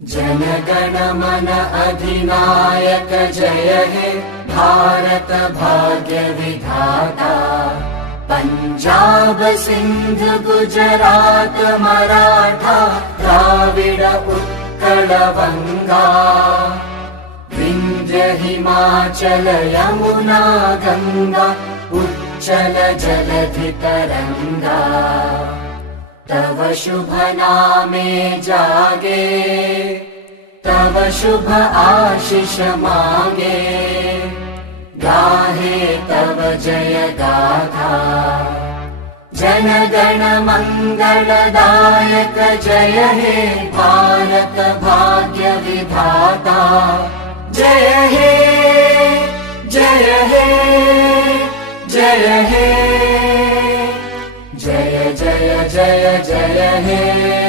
जन मन अधिनायक जय हे भारत भाग्य विधाता। पंजाब सिंध गुजरात मराठा द्राविड उत्कल बंगा। विंध्य हिमाचल यमुना गंगा उच्चल जलधि तरंगा। तव शुभ नामे जागे तव शुभ आशीष मांगे। गाहे तव जय गाथा जन गण मंगलदायक जय हे भारत भाग्य विधाता। जय हे जय हे जय हे जय जय जय जय हे।